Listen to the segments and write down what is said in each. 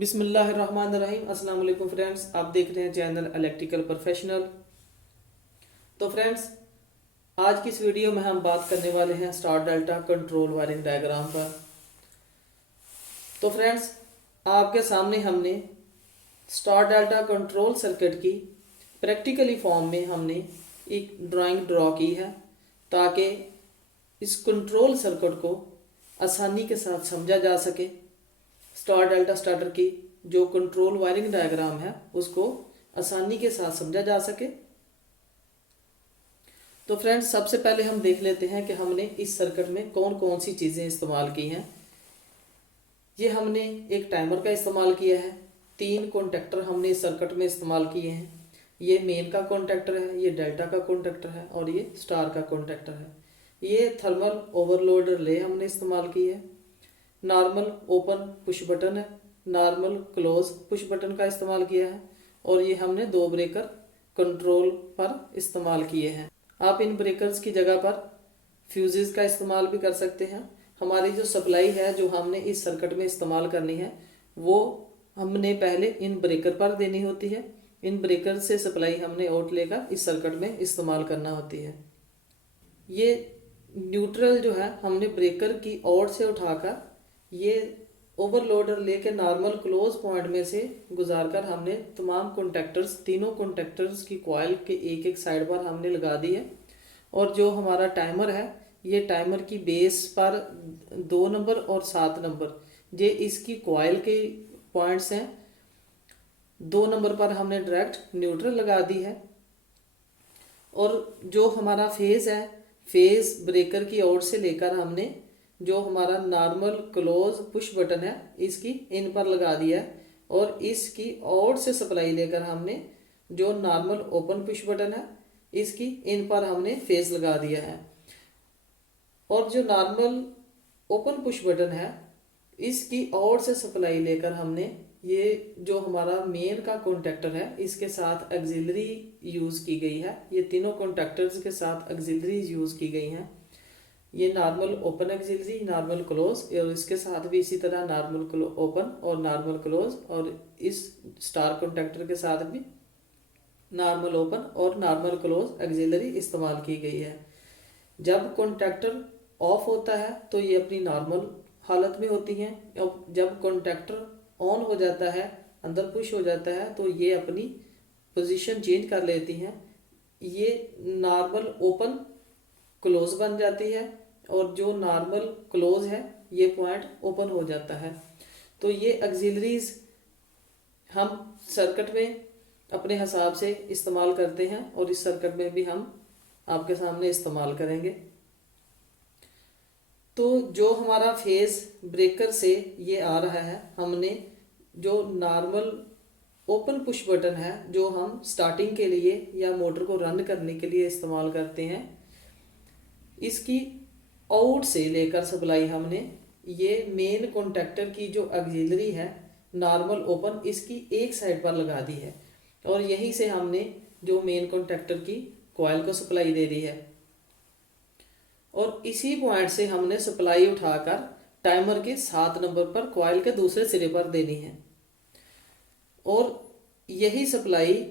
बिस्मिल्लाहिर्रहमानिर्रहीम। अस्सलाम वालेकुम फ्रेंड्स, आप देख रहे हैं चैनल इलेक्ट्रिकल प्रोफेशनल। तो फ्रेंड्स, आज की इस वीडियो में हम बात करने वाले हैं star delta control wiring diagram पर। तो फ्रेंड्स, आपके सामने हमने स्टार डेल्टा कंट्रोल सर्किट की प्रैक्टिकली फॉर्म में हमने एक ड्राइंग ड्रॉ की है ताकि इस कंट्रोल सर्किट को आसानी के साथ समझा जा सके। स्टार डेल्टा स्टार्टर की जो कंट्रोल वायरिंग डायग्राम है उसको आसानी के साथ समझा जा सके। तो फ्रेंड्स, सबसे पहले हम देख लेते हैं कि हमने इस सर्किट में कौन कौन सी चीज़ें इस्तेमाल की हैं। ये हमने एक टाइमर का इस्तेमाल किया है, 3 कॉन्टेक्टर हमने इस सर्किट में इस्तेमाल किए हैं। ये मेन का कॉन्टेक्टर है, ये डेल्टा का कॉन्टेक्टर है और ये स्टार का कॉन्टेक्टर है। ये थर्मल ओवरलोड रिले हमने इस्तेमाल की है। नॉर्मल ओपन पुश बटन है, नॉर्मल क्लोज पुश बटन का इस्तेमाल किया है और ये हमने 2 ब्रेकर कंट्रोल पर इस्तेमाल किए हैं। आप इन ब्रेकर्स की जगह पर फ्यूजेस का इस्तेमाल भी कर सकते हैं। हमारी जो सप्लाई है जो हमने इस सर्किट में इस्तेमाल करनी है वो हमने पहले इन ब्रेकर पर देनी होती है। इन ब्रेकर से सप्लाई हमने आउट लेकर इस सर्किट में इस्तेमाल करना होती है। ये न्यूट्रल जो है हमने ब्रेकर की आउट से उठाकर ये ओवरलोड रिले के नॉर्मल क्लोज पॉइंट में से गुजारकर हमने तमाम कॉन्टेक्टर्स, तीनों कॉन्टेक्टर्स की कॉइल के एक एक साइड पर हमने लगा दी है। और जो हमारा टाइमर है ये टाइमर की बेस पर 2 नंबर और 7 नंबर ये इसकी कॉइल के पॉइंट्स हैं। 2 नंबर पर हमने डायरेक्ट न्यूट्रल लगा दी है और जो हमारा फेज है, फेज ब्रेकर की ओर से लेकर हमने जो हमारा नॉर्मल क्लोज पुश बटन है इसकी इन पर लगा दिया है और इसकी आउट से सप्लाई लेकर हमने जो नॉर्मल ओपन पुश बटन है इसकी इन पर हमने फेस लगा दिया है। और जो नॉर्मल ओपन पुश बटन है इसकी आउट से सप्लाई लेकर हमने ये जो हमारा मेन का कॉन्टेक्टर है इसके साथ ऑक्सिलरी यूज़ की गई है। ये तीनों कॉन्टेक्टर्स के साथ ऑक्सिलरी यूज़ की गई हैं। ये normal open auxiliary, normal close और इसके साथ भी इसी तरह नॉर्मल ओपन और नॉर्मल क्लोज और इस स्टार कॉन्टेक्टर के साथ भी नॉर्मल ओपन और नॉर्मल क्लोज ऑक्सिलरी इस्तेमाल की गई है। जब कॉन्टेक्टर ऑफ होता है तो ये अपनी नॉर्मल हालत में होती हैं और जब कॉन्टेक्टर ऑन हो जाता है, अंदर पुश हो जाता है तो ये अपनी पोजीशन चेंज कर लेती हैं। ये नॉर्मल ओपन क्लोज बन जाती है और जो नॉर्मल क्लोज है ये पॉइंट ओपन हो जाता है। तो ये ऑक्सिलरीज हम सर्किट में अपने हिसाब से इस्तेमाल करते हैं और इस सर्किट में भी हम आपके सामने इस्तेमाल करेंगे। तो जो हमारा फेज ब्रेकर से ये आ रहा है, हमने जो नॉर्मल ओपन पुश बटन है जो हम स्टार्टिंग के लिए या मोटर को रन करने के लिए इस्तेमाल करते हैं, इसकी आउट से लेकर सप्लाई हमने ये मेन कॉन्टेक्टर की जो ऑक्सिलरी है नॉर्मल ओपन इसकी एक साइड पर लगा दी है और यहीं से हमने जो मेन कॉन्टेक्टर की कॉइल को सप्लाई दे दी है और इसी पॉइंट से हमने सप्लाई उठाकर टाइमर के 7 नंबर पर कॉइल के दूसरे सिरे पर देनी है और यही सप्लाई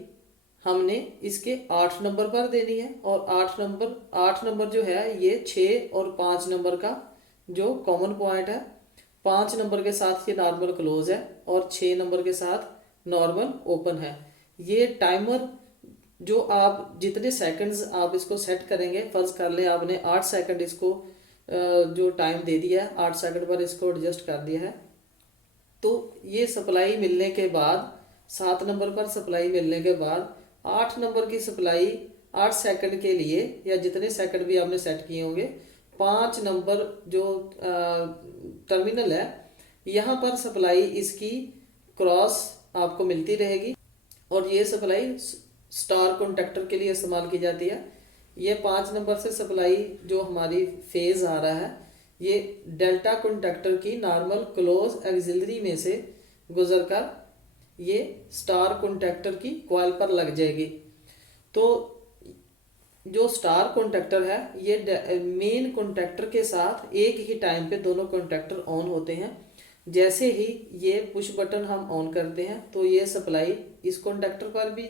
हमने इसके 8 नंबर पर देनी है। और 8 नंबर जो है ये 6 और 5 नंबर का जो कॉमन पॉइंट है, 5 नंबर के साथ ये नॉर्मल क्लोज है और 6 नंबर के साथ नॉर्मल ओपन है। ये टाइमर जो आप जितने सेकंड्स आप इसको सेट करेंगे, फर्ज कर लें आपने 8 सेकंड इसको जो टाइम दे दिया है, 8 सेकंड पर इसको एडजस्ट कर दिया है। तो ये सप्लाई मिलने के बाद 7 नंबर पर सप्लाई मिलने के बाद 8 नंबर की सप्लाई 8 सेकंड के लिए या जितने सेकंड भी आपने सेट किए होंगे, 5 नंबर जो टर्मिनल है यहाँ पर सप्लाई इसकी क्रॉस आपको मिलती रहेगी और ये सप्लाई स्टार कॉन्टेक्टर के लिए इस्तेमाल की जाती है। ये 5 नंबर से सप्लाई जो हमारी फेज आ रहा है ये डेल्टा कॉन्टेक्टर की नॉर्मल क्लोज ऑक्सिलरी में से गुजरकर ये स्टार कॉन्टेक्टर की कॉइल पर लग जाएगी। तो जो स्टार कॉन्टेक्टर है ये मेन कॉन्टेक्टर के साथ एक ही टाइम पे दोनों कॉन्टेक्टर ऑन होते हैं। जैसे ही ये पुश बटन हम ऑन करते हैं तो ये सप्लाई इस कॉन्टेक्टर पर भी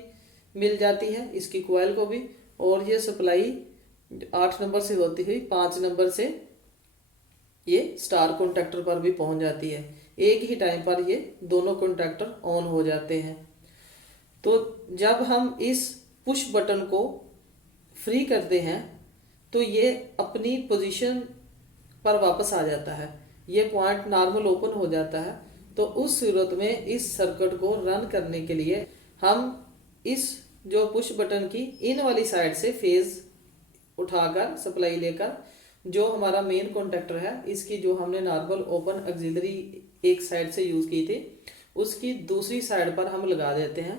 मिल जाती है, इसकी कॉइल को भी, और ये सप्लाई 8 नंबर से होती हुई 5 नंबर से ये स्टार कॉन्टेक्टर पर भी पहुंच जाती है। एक ही टाइम पर ये दोनों कॉन्टेक्टर ऑन हो जाते हैं। तो जब हम इस पुश बटन को फ्री करते हैं तो ये अपनी पोजीशन पर वापस आ जाता है, ये पॉइंट नॉर्मल ओपन हो जाता है। तो उस सूरत में इस सर्किट को रन करने के लिए हम इस जो पुश बटन की इन वाली साइड से फेज उठाकर सप्लाई लेकर जो हमारा मेन कॉन्टेक्टर है इसकी जो हमने नॉर्मल ओपन ऑक्सिलरी एक साइड से यूज की थी उसकी दूसरी साइड पर हम लगा देते हैं,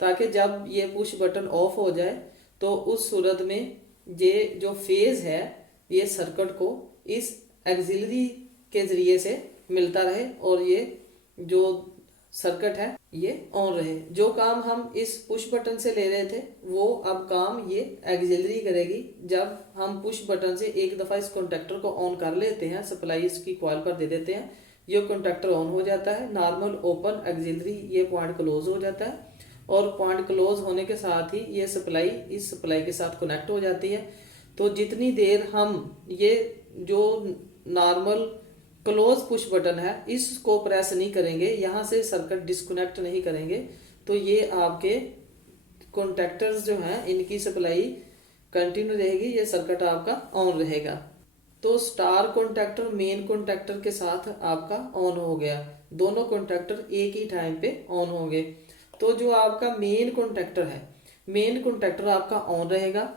ताकि जब ये पुश बटन ऑफ हो जाए तो उस सूरत में ये जो फेज है ये सर्किट को इस ऑक्सिलरी के जरिए से मिलता रहे और ये जो सर्किट है ये ऑन रहे। जो काम हम इस पुश बटन से ले रहे थे वो अब काम ये ऑक्सिलरी करेगी। जब हम पुश बटन से एक दफ़ा इस कॉन्टेक्टर को ऑन कर लेते हैं, सप्लाई इसकी कॉइल पर दे देते हैं, ये कॉन्टेक्टर ऑन हो जाता है, नॉर्मल ओपन ऑक्सिलरी ये पॉइंट क्लोज हो जाता है और पॉइंट क्लोज होने के साथ ही ये सप्लाई इस सप्लाई के साथ कनेक्ट हो जाती है। तो जितनी देर हम ये जो नॉर्मल क्लोज पुश बटन है इसको प्रेस नहीं करेंगे, यहाँ से सर्किट डिस्कनेक्ट नहीं करेंगे, तो ये आपके कॉन्टेक्टर्स जो हैं इनकी सप्लाई कंटिन्यू रहेगी, ये सर्किट आपका ऑन रहेगा। तो स्टार कॉन्टेक्टर मेन कॉन्टेक्टर के साथ आपका ऑन हो गया, दोनों कॉन्टेक्टर एक ही टाइम पे ऑन होंगे। तो जो आपका मेन कॉन्टेक्टर है, मेन कॉन्टेक्टर आपका ऑन रहेगा।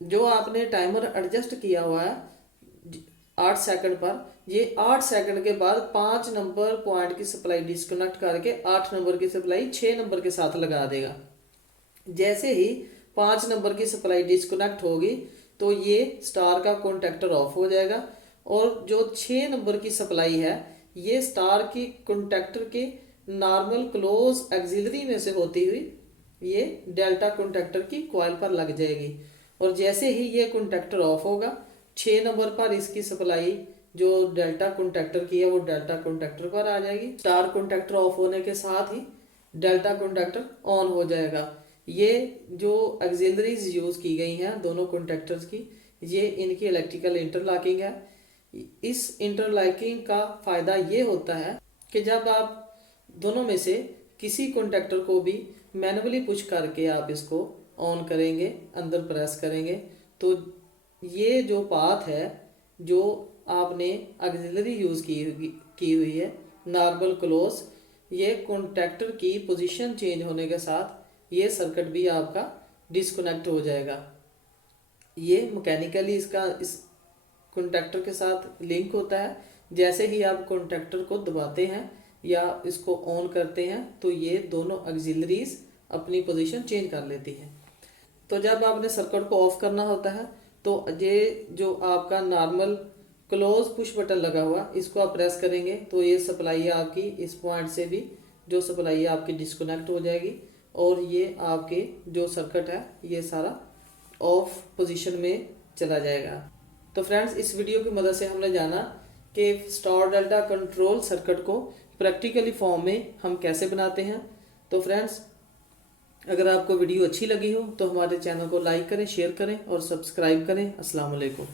जो आपने टाइमर एडजस्ट किया हुआ है 8 सेकंड पर, ये 8 सेकंड के बाद 5 नंबर पॉइंट की सप्लाई डिस्कनेक्ट करके 8 नंबर की सप्लाई 6 नंबर के साथ लगा देगा। जैसे ही 5 नंबर की सप्लाई डिस्कनेक्ट होगी तो ये स्टार का कॉन्टेक्टर ऑफ हो जाएगा और जो 6 नंबर की सप्लाई है ये स्टार की कॉन्टेक्टर के नॉर्मल क्लोज ऑक्सिलरी में से होती हुई ये डेल्टा कॉन्टेक्टर की कॉइल पर लग जाएगी। और जैसे ही ये कॉन्टेक्टर ऑफ होगा 6 नंबर पर इसकी सप्लाई जो डेल्टा कॉन्टेक्टर की है वो डेल्टा कॉन्टेक्टर पर आ जाएगी। स्टार कॉन्टेक्टर ऑफ होने के साथ ही डेल्टा कॉन्टेक्टर ऑन हो जाएगा। ये जो ऑक्सिलरीज यूज की गई हैं दोनों कॉन्टेक्टर्स की, ये इनकी इलेक्ट्रिकल इंटरलॉकिंग है। इस इंटरलॉकिंग का फायदा ये होता है कि जब आप दोनों में से किसी कॉन्टेक्टर को भी मैनुअली पुश करके आप इसको ऑन करेंगे, अंदर प्रेस करेंगे, तो ये जो पाथ है जो आपने ऑक्सिलरी यूज़ की हुई है नॉर्मल क्लोज, ये कॉन्टेक्टर की पोजीशन चेंज होने के साथ ये सर्किट भी आपका डिस्कनेक्ट हो जाएगा। ये मैकेनिकली इसका इस कॉन्टेक्टर के साथ लिंक होता है। जैसे ही आप कॉन्टेक्टर को दबाते हैं या इसको ऑन करते हैं तो ये दोनों ऑक्सिलरीज अपनी पोजीशन चेंज कर लेती हैं। तो जब आपने सर्किट को ऑफ करना होता है तो ये जो आपका नॉर्मल क्लोज पुश बटन लगा हुआ इसको आप प्रेस करेंगे तो ये सप्लाई आपकी इस पॉइंट से भी जो सप्लाई है आपकी डिस्कनेक्ट हो जाएगी और ये आपके जो सर्किट है ये सारा ऑफ पोजीशन में चला जाएगा। तो फ्रेंड्स इस वीडियो की मदद से हमने जाना कि स्टार डेल्टा कंट्रोल सर्किट को प्रैक्टिकली फॉर्म में हम कैसे बनाते हैं। तो फ्रेंड्स अगर आपको वीडियो अच्छी लगी हो तो हमारे चैनल को लाइक करें, शेयर करें और सब्सक्राइब करें। अस्सलाम वालेकुम।